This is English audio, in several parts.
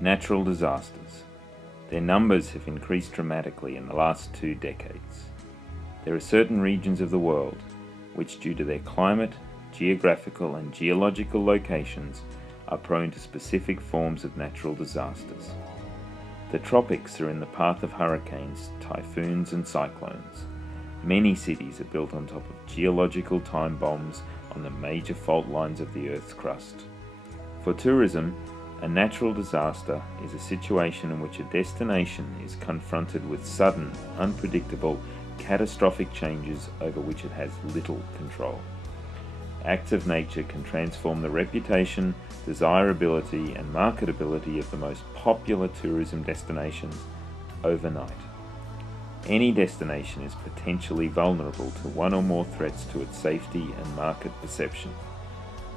Natural disasters. Their numbers have increased dramatically in the last 2 decades. There are certain regions of the world which, due to their climate, geographical and geological locations, are prone to specific forms of natural disasters. The tropics are in the path of hurricanes, typhoons and cyclones. Many cities are built on top of geological time bombs on the major fault lines of the Earth's crust. For tourism, a natural disaster is a situation in which a destination is confronted with sudden, unpredictable, catastrophic changes over which it has little control. Acts of nature can transform the reputation, desirability and marketability of the most popular tourism destinations overnight. Any destination is potentially vulnerable to one or more threats to its safety and market perception.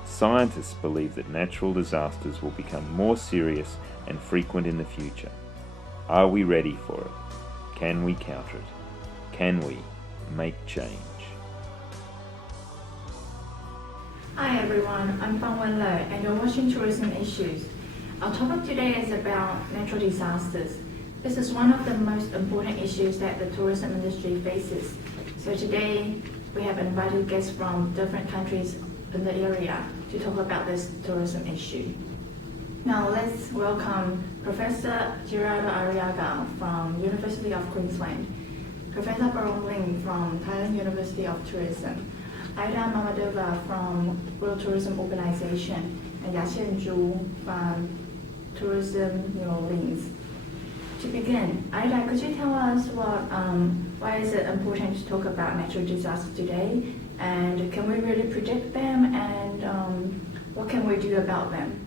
Scientists believe that natural disasters will become more serious and frequent in the future. Are we ready for it? Can we counter it? Can we make change? Hi everyone, I'm Fang Wenlo and you're watching Tourism Issues. Our topic today is about natural disasters. This is one of the most important issues that the tourism industry faces. So today we have invited guests from different countries in the area to talk about this tourism issue. Now let's welcome Professor Gerardo Arriaga from University of Queensland, Professor Barong Ling from Thailand University of Tourism, Aida Mamadova from World Tourism Organization, and Yaxian Zhu from Tourism New Orleans. To begin, Aida, could you tell us why is it important to talk about natural disasters today, and can we really predict them, and what can we do about them?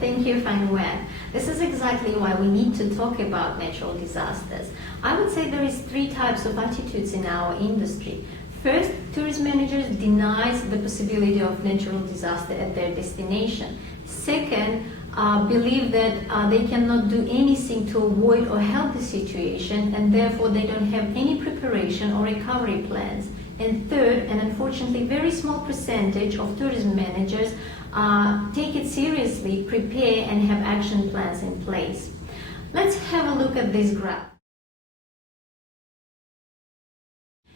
Thank you, Fan Wen. This is exactly why we need to talk about natural disasters. I would say there is 3 types of attitudes in our industry. First, tourist managers deny the possibility of natural disaster at their destination. Second, believe that they cannot do anything to avoid or help the situation, and therefore they don't have any preparation or recovery plans. And third, and unfortunately very small percentage of tourism managers take it seriously, prepare and have action plans in place. Let's have a look at this graph.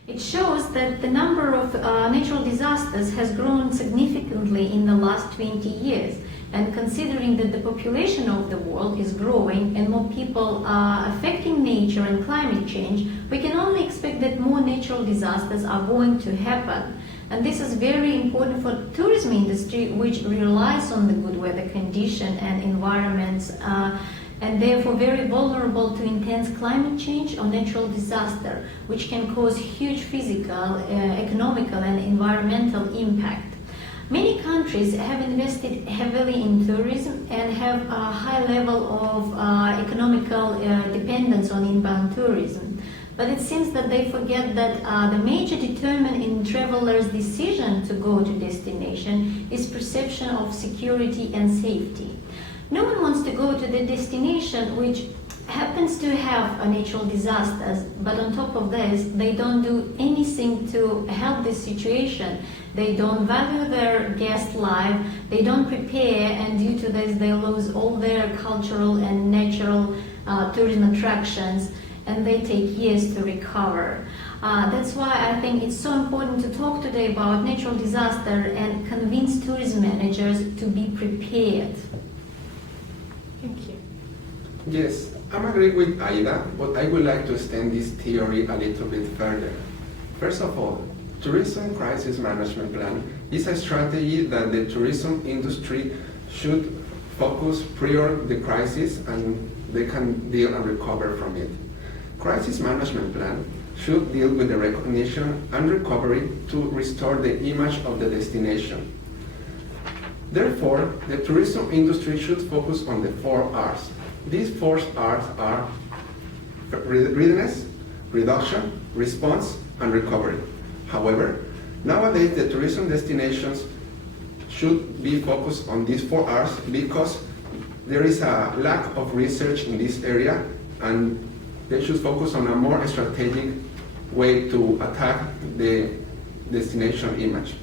It shows that the number of natural disasters has grown significantly in the last 20 years. And considering that the population of the world is growing and more people are affecting nature and climate change, we can only expect that more natural disasters are going to happen. And this is very important for the tourism industry, which relies on the good weather condition and environments, and therefore very vulnerable to intense climate change or natural disaster, which can cause huge physical, economical and environmental impact. Many countries have invested heavily in tourism and have a high level of economical dependence on inbound tourism. But it seems that they forget that the major determinant in travelers' decision to go to destination is perception of security and safety. No one wants to go to the destination which happens to have a natural disasters, but on top of this, they don't do anything to help this situation. They don't value their guest life, they don't prepare, and due to this, they lose all their cultural and natural tourism attractions, and they take years to recover. That's why I think it's so important to talk today about natural disaster and convince tourism managers to be prepared. Thank you. Yes, I'm agree with Aida, but I would like to extend this theory a little bit further. First of all, Tourism Crisis Management Plan is a strategy that the tourism industry should focus prior to the crisis and they can deal and recover from it. Crisis Management Plan should deal with the recognition and recovery to restore the image of the destination. Therefore, the tourism industry should focus on the 4 R's. These 4 R's are readiness, reduction, response, and recovery. However, nowadays the tourism destinations should be focused on these 4 R's because there is a lack of research in this area, and they should focus on a more strategic way to attack the destination image.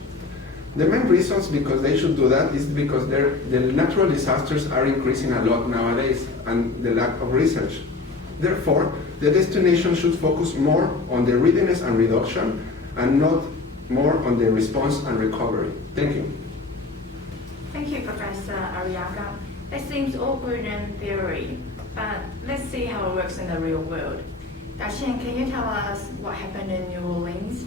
The main reasons because they should do that is because the natural disasters are increasing a lot nowadays and the lack of research. Therefore, the destination should focus more on the readiness and reduction and not more on the response and recovery. Thank you. Thank you, Professor Arriaga. That seems all good in theory, but let's see how it works in the real world. Dacian, can you tell us what happened in New Orleans?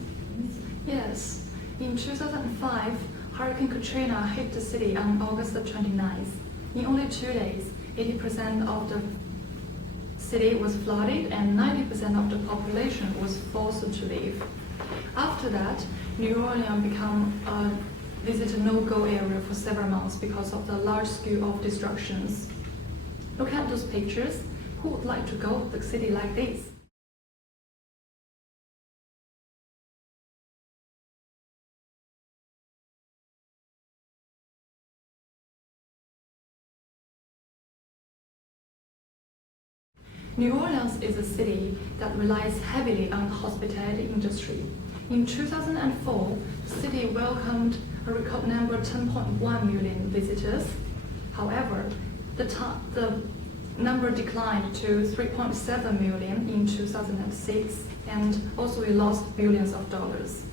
Yes. In 2005, Hurricane Katrina hit the city on August 29th. In only 2 days, 80% of the city was flooded and 90% of the population was forced to leave. After that, New Orleans became a visitor no-go area for several months because of the large scale of destructions. Look at those pictures. Who would like to go to the city like this? New Orleans is a city that relies heavily on the hospitality industry. In 2004, the city welcomed a record number of 10.1 million visitors. However, the number declined to 3.7 million in 2006, and also we lost billions of dollars.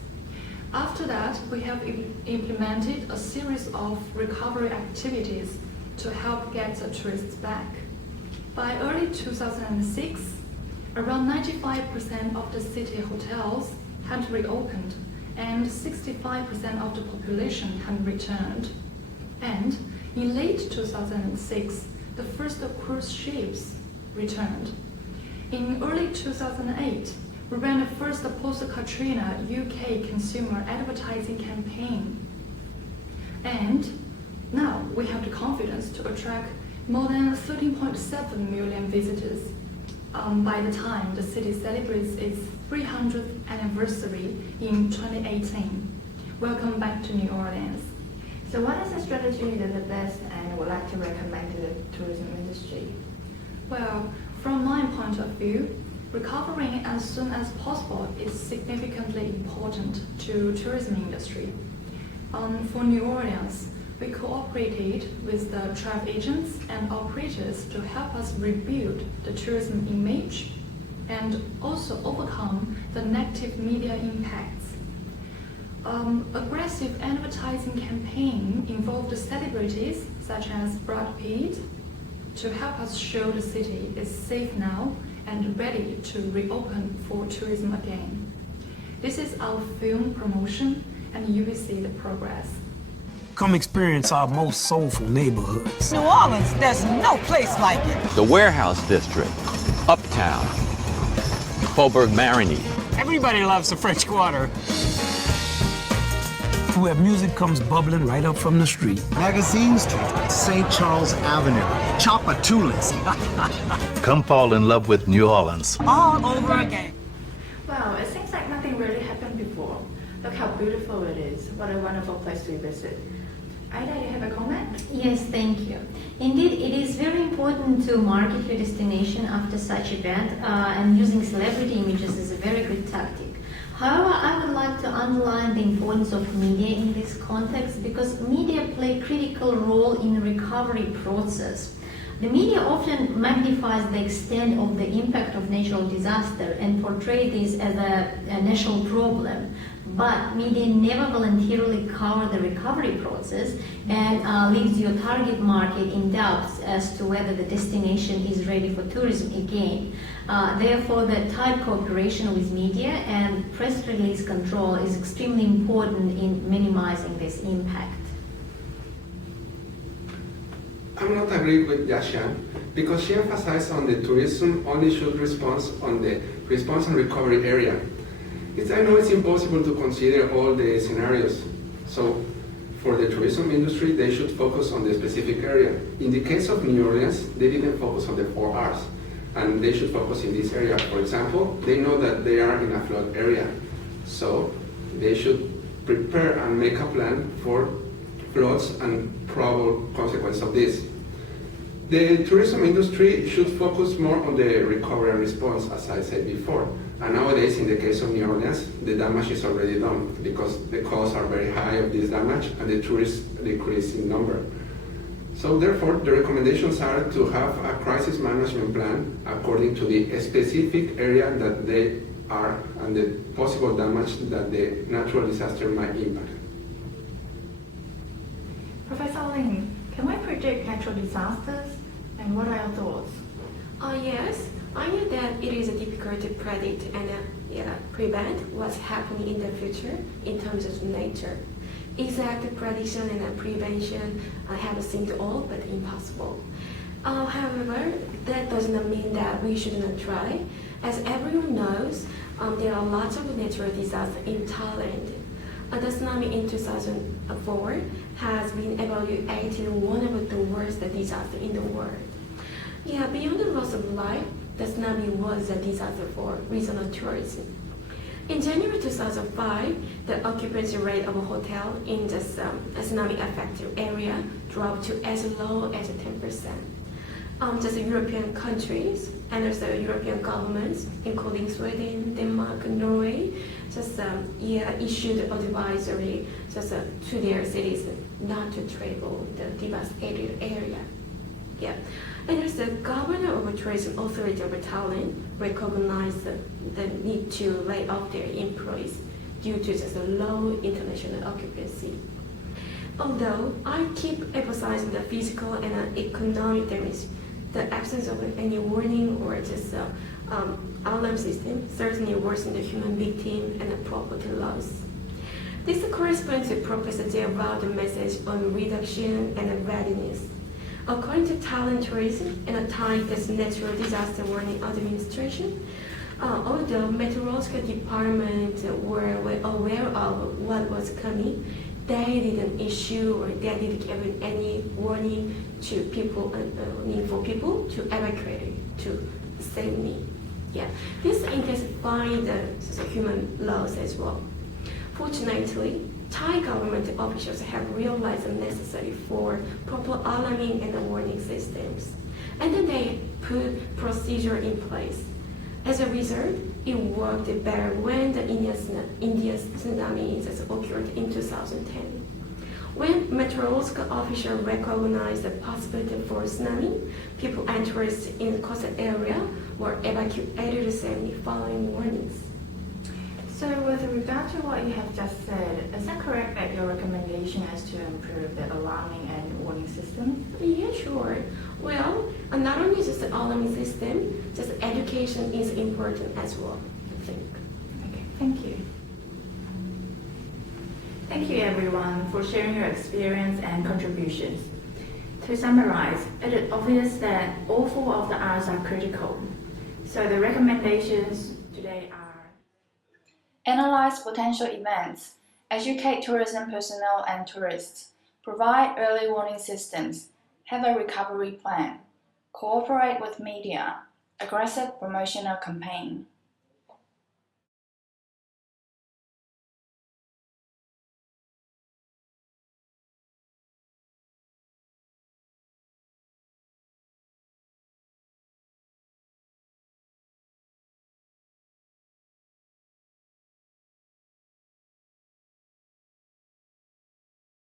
After that, we have implemented a series of recovery activities to help get the tourists back. By early 2006, around 95% of the city hotels had reopened and 65% of the population had returned. And in late 2006, the first cruise ships returned. In early 2008, we ran the first post-Katrina UK consumer advertising campaign. And now we have the confidence to attract more than 13.7 million visitors by the time the city celebrates its 300th anniversary in 2018. Welcome back to New Orleans. So what is the strategy that the best and would like to recommend to the tourism industry? Well, from my point of view, recovering as soon as possible is significantly important to tourism industry. For New Orleans, we cooperated with the travel agents and operators to help us rebuild the tourism image and also overcome the negative media impacts. Aggressive advertising campaign involved celebrities such as Brad Pitt to help us show the city is safe now and ready to reopen for tourism again. This is our film promotion, and you will see the progress. Come experience our most soulful neighborhoods. New Orleans, there's no place like it. The Warehouse District, Uptown, Faubourg Marigny. Everybody loves the French Quarter. Where music comes bubbling right up from the street. Magazine Street, St. Charles Avenue, Chapatulas. Come fall in love with New Orleans. All over again. Wow, it seems like nothing really happened before. Look how beautiful it is. What a wonderful place to visit. Ida, you have a comment? Yes, thank you. Indeed, it is very important to market your destination after such event, and using celebrity images is a very good tactic. However, I would like to underline the importance of media in this context because media play a critical role in the recovery process. The media often magnifies the extent of the impact of natural disaster and portray this as a national problem. But media never voluntarily cover the recovery process and leaves your target market in doubt as to whether the destination is ready for tourism again. Therefore, the tight cooperation with media and press release control is extremely important in minimizing this impact. I'm not agreeing with Dacian because she emphasized on the tourism only should respond on the response and recovery area. I know it's impossible to consider all the scenarios. So for the tourism industry, they should focus on the specific area. In the case of New Orleans, they didn't focus on the 4 Rs, and they should focus in this area. For example, they know that they are in a flood area, so they should prepare and make a plan for floods and probable consequences of this. The tourism industry should focus more on the recovery and response, as I said before. And nowadays, in the case of New Orleans, the damage is already done because the costs are very high of this damage and the tourists decrease in number. So therefore, the recommendations are to have a crisis management plan according to the specific area that they are and the possible damage that the natural disaster might impact. Professor Lin, can we predict natural disasters? And what are your thoughts? Yes, I know that it is difficult to predict and prevent what's happening in the future in terms of nature. Exact prediction and prevention have seemed all but impossible. However, that does not mean that we should not try. As everyone knows, there are lots of natural disasters in Thailand. The tsunami in 2004 has been evaluated one of the worst disasters in the world. Beyond the loss of life, the tsunami was a disaster for regional tourism. In January 2005, the occupancy rate of a hotel in the tsunami-affected area dropped to as low as 10%. Just European countries and also European governments, including Sweden, Denmark, Norway, issued advisory to their citizens not to travel the devastated area. And as the governor of the tourism authority of Thailand recognized the need to lay off their employees due to just a low international occupancy. Although I keep emphasizing the physical and economic damage, the absence of any warning or alarm system certainly worsened the human victim and the property loss. This corresponds to Professor Jayawal's message on reduction and readiness. According to Thailand Tourism and Thai Natural Disaster Warning Administration, although meteorological departments were aware of what was coming, they didn't issue or they didn't give any warning to people, for people to evacuate to safety. This intensified the human loss as well. Fortunately, Thai government officials have realized the necessity for proper alarming and warning systems, and then they put procedure in place. As a result, it worked better when the India's tsunami occurred in 2010. When meteorological officials recognized the possibility for tsunami, people and tourists in the coastal area were evacuated safely following warnings. So with regard to what you have just said, is that correct that your recommendation is to improve the alarming and warning system? Yeah, sure. Well, not only just the alarming system, just education is important as well, I think. Okay, thank you. Thank you everyone for sharing your experience and contributions. To summarize, it is obvious that all 4 of the R's are critical. So the recommendations today are: analyze potential events, educate tourism personnel and tourists, provide early warning systems, have a recovery plan, cooperate with media, aggressive promotional campaign.